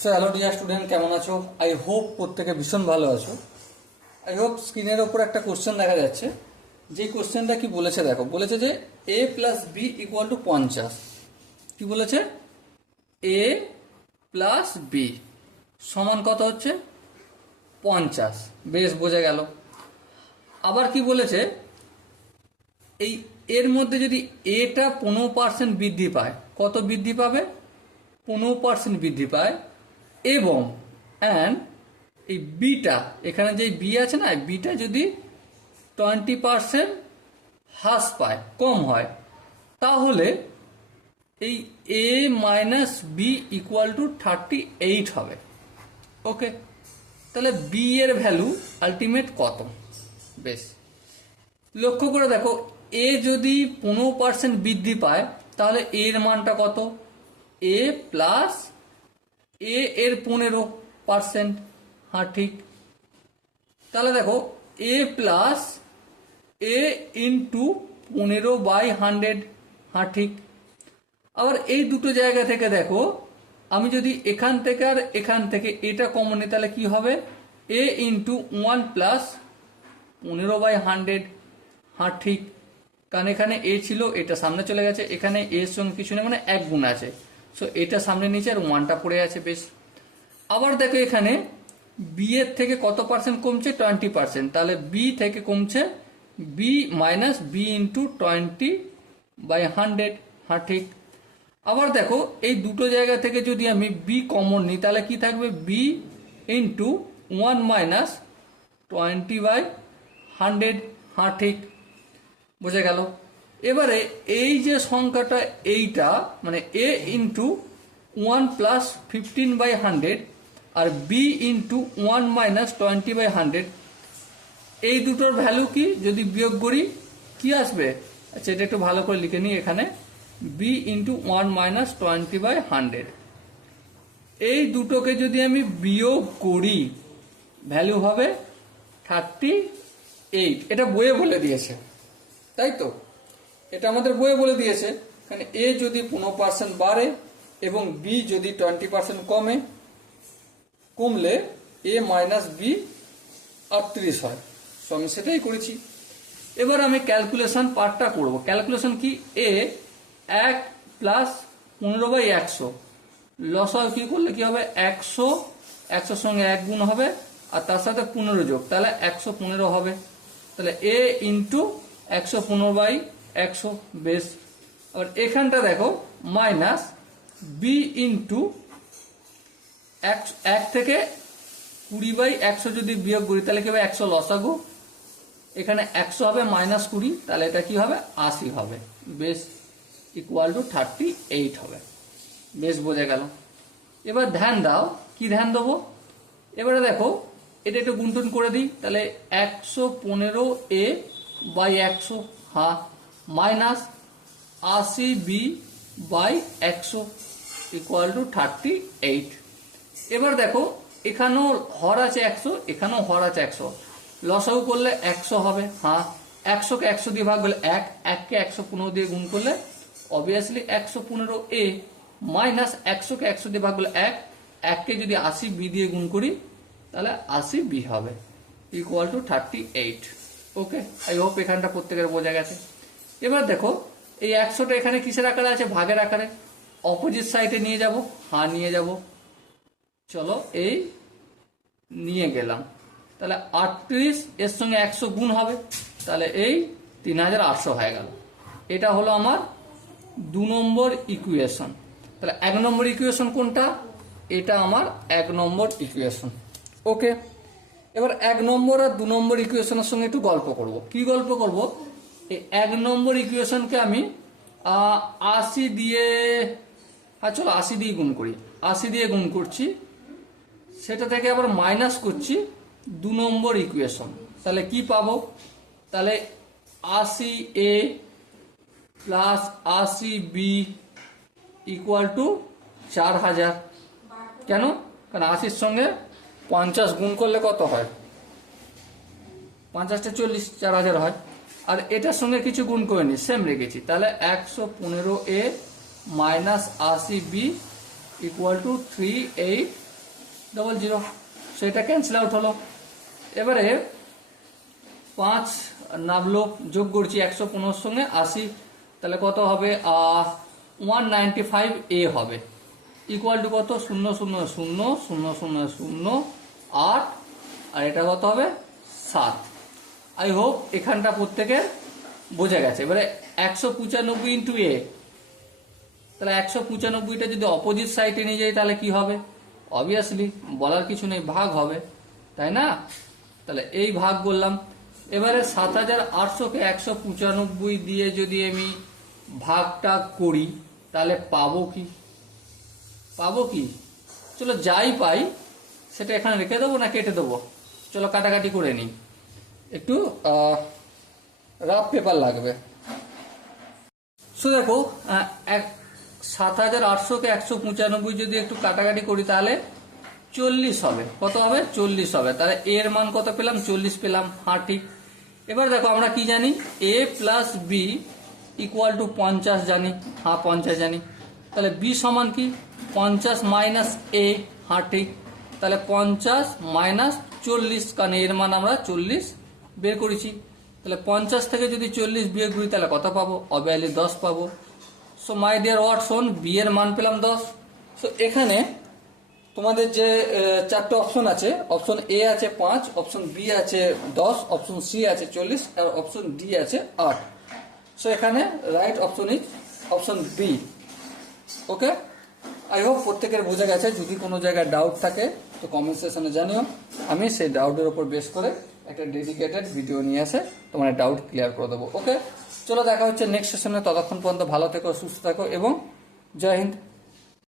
So hello dear student, কেমন আছো? I hope প্রত্যেকে ভীষণ ভালো আছো। আই হোপ স্ক্রিনের ওপর একটা কোশ্চেন দেখা যাচ্ছে। যে কোশ্চেনটা কি বলেছে দেখো, বলেছে যে a plus B equal to 50। কি বলেছে? a প্লাস বি সমান কত হচ্ছে? 50। বেশ, বোঝা গেল। আবার কি বলেছে, এই এর মধ্যে যদি এটা 15% বৃদ্ধি পায়, কত বৃদ্ধি পাবে? 15% বৃদ্ধি পায়। এবং অ্যান্ড এই বিটা, এখানে যে বি আছে না, বিটা যদি 20% হ্রাস পায়, কম হয়, তাহলে এই এ মাইনাস বি ইকুয়াল টু 38 হবে। ওকে, তাহলে বি এর ভ্যালু আলটিমেট কত? বেশ, লক্ষ্য করে দেখো, এ যদি 15% বৃদ্ধি পায়, তাহলে এর মানটা কত? এ প্লাস এ এর 15%। হ্যাঁ, ঠিক। তাহলে দেখো, এ প্লাস এ ইন্টু 15/100। হ্যাঁ, ঠিক। আবার এই দুটো জায়গা থেকে দেখো, আমি যদি এখান থেকে আর এখান থেকে এটা কমন নিই, তাহলে কি হবে? এ ইন্টু 1 প্লাস 15/100। হ্যাঁ, ঠিক। কারণ এখানে এ ছিল, এটা সামনে চলে গেছে, এখানে এর সঙ্গে কিছু নেই, মানে এক গুণ আছে। সো এটা সামনে নিচে আর ওয়ানটা পড়ে আছে। বেশ, আবার দেখো এখানে বি এর থেকে কত পার্সেন্ট কমছে? 20%। তাহলে বি থেকে কমছে বি মাইনাস বি ইন্টু 20/100। হ্যাঁ, ঠিক। আবার দেখো, এই দুটো জায়গা থেকে যদি আমি বি কমন নিই, তাহলে কি থাকবে? B into 1 minus 20/100। হ্যাঁ, ঠিক। বোঝা গেল। এবারে এই যে সংখ্যাটা, এইটা মানে এ ইন্টু 1 প্লাস 15/100 আর বি ইন্টু 1 মাইনাস 20/100, এই দুটোর ভ্যালু কি যদি বিয়োগ করি কি আসবে? আচ্ছা, এটা একটু ভালো করে লিখে নিই। এখানে বি ইন্টু 1 মাইনাস 20/100, এই দুটোকে যদি আমি বিয়োগ করি, ভ্যালু হবে 38। এটা বইয়ে বলে দিয়েছে, তাই তো? এটা আমাদের বইয়ে বলে দিয়েছে। এখানে এ যদি 15% বাড়ে এবং বি যদি 20% কমলে এ মাইনাস বি 38 হয়। সো আমি সেটাই করেছি। এবার আমি ক্যালকুলেশন পার্টটা করব। ক্যালকুলেশন কি? এ 1 প্লাস 15/100 লসাগু কি করলে কি হবে? 100, 100 সঙ্গে 1 গুণ হবে আর তার সাথে 15 যোগ, তাহলে 115 হবে। তাহলে এ ইন্টু 115/100। বেশ, আর এখানটা দেখো মাইনাস বি ইন্টু 1 থেকে 20/100 যদি বিয়োগ করি, তাহলে কি হবে? 100 লসাগু, এখানে 100 হবে মাইনাস 20, তাহলে এটা কি হবে? 80 হবে। বেশ, ইকুয়াল টু 38 হবে। বেশ, বোঝা গেল। এবার ধ্যান দাও, কি ধ্যান দেবো? এবারে দেখো, এটা একটু গুণটুন করে দিই। তাহলে 115a/100, হ্যাঁ, মাইনাস 80b/100 ইকুয়াল টু 38। এবার দেখো, এখানেও হর আছে 100, এখানেও হর আছে 100, লসাগু করলে 100 হবে। হ্যাঁ, 100কে 100 দিয়ে ভাগ করলে 1, 1কে 115 দিয়ে গুণ করলে অবভিয়াসলি 115a, মাইনাস 100কে 100 দিয়ে ভাগ করলে 1, 1কে যদি 80b দিয়ে গুণ করি তাহলে 80b হবে, equal to 38। Okay, I hope এখানটা প্রত্যেকের বোঝা গেছে। এবার দেখো, এই 100টা এখানে কিসের আকারে আছে? ভাগের আকারে। অপোজিট সাইডে নিয়ে যাব। হ্যাঁ, নিয়ে যাব। চলো, এই নিয়ে গেলাম। তাহলে 38 এর সঙ্গে 100 গুণ হবে, তাহলে এই 3800 হয়ে গেল। এটা হলো আমার 2 নম্বর ইকুয়েশন। তাহলে 1 নম্বর ইকুয়েশন কোনটা? এটা আমার 1 নম্বর ইকুয়েশন। ওকে, এবার 1 নম্বর আর 2 নম্বর ইকুয়েশনের সঙ্গে একটু গল্প করব। কি গল্প করব? এই 1 নম্বর ইকুয়েশনকে আমি 80 দিয়ে, চলো 80 দিয়ে গুণ করি। 80 দিয়ে গুণ করছি, সেটা থেকে আবার মাইনাস করছি 2 নম্বর ইকুয়েশন। তাহলে কি পাবো? তাহলে 80a plus 80b equal to 4000। কেন? কারণ 80-র সঙ্গে 50 গুণ করলে কত হয়? 50টা 40, 4000 হয়। আর এটার সঙ্গে কিছু গুণ করে নি, সেম রেখেছি। তাহলে 115a minus 80b equal to 38 00, সেটা ক্যান্সেল আউট হলো। এবারে 5 নামলো, যোগ করছি 115 সঙ্গে 80, তাহলে কত হবে 195A হবে, ইকুয়াল টু কত 0 0 0 0 0 0 8, আর এটা কত হবে 7। আই হোপ এখানটা প্রত্যেকের বোঝা গেছে। এবারে 195 ইন্টু এ, তাহলে 195টা যদি অপোজিট সাইডে নিয়ে যাই তাহলে কি হবে, অবভিয়াসলি বলার কিছু নেই, ভাগ হবে, তাই না? তাহলে এই ভাগ করলাম। এবারে 7800কে 195 দিয়ে যদি আমি ভাগটা করি তাহলে পাবো কি? চলো যাই পাই সেটা এখানে রেখে দেবো না কেটে দেবো? চলো কাটাকাটি করে নিই, একটু রাফ পেপার লাগবে। দেখো 7800কে 195 যদি একটু কাটাকাটি করি তাহলে 40 হবে। কত হবে? 40 হবে। তাহলে এর মান কত পেলাম? 40 পেলাম। হ্যাঁ ঠিক। এবার দেখো আমরা কি জানি, a plus B equal to 50 জানি। হ্যাঁ 50 জানি। তাহলে বি সমান কি? 50 মাইনাস এ। হ্যাঁ ঠিক। তাহলে 50 মাইনাস 40, কারণ এর মান আমরা 40 বের করেছি। তাহলে 50 থেকে যদি 40 বিয়োগ করি তাহলে কত পাবো? অবভিয়াসলি 10 পাবো। So my dear Watson, B এর মান পেলাম 10। সো এখানে তোমাদের যে চারটে অপশন আছে, অপশন এ আছে 5, অপশন বি আছে 10, অপশন সি আছে 40, আর অপশন ডি আছে 8। সো এখানে right option is option B. Okay, I hope প্রত্যেকের বোঝা গেছে। যদি কোনো জায়গায় ডাউট থাকে তো কমেন্ট সেকশনে জানিও, আমি সেই ডাউটের উপর বেস করে একটা ডেডিকেটেড ভিডিও নিয়ে এসে তোমার ডাউট ক্লিয়ার করে দেবো। ওকে, চলো দেখা হচ্ছে নেক্সট সেশনে। ততক্ষণ পর্যন্ত ভালো থেকো, সুস্থ থাকো এবং জয় হিন্দ।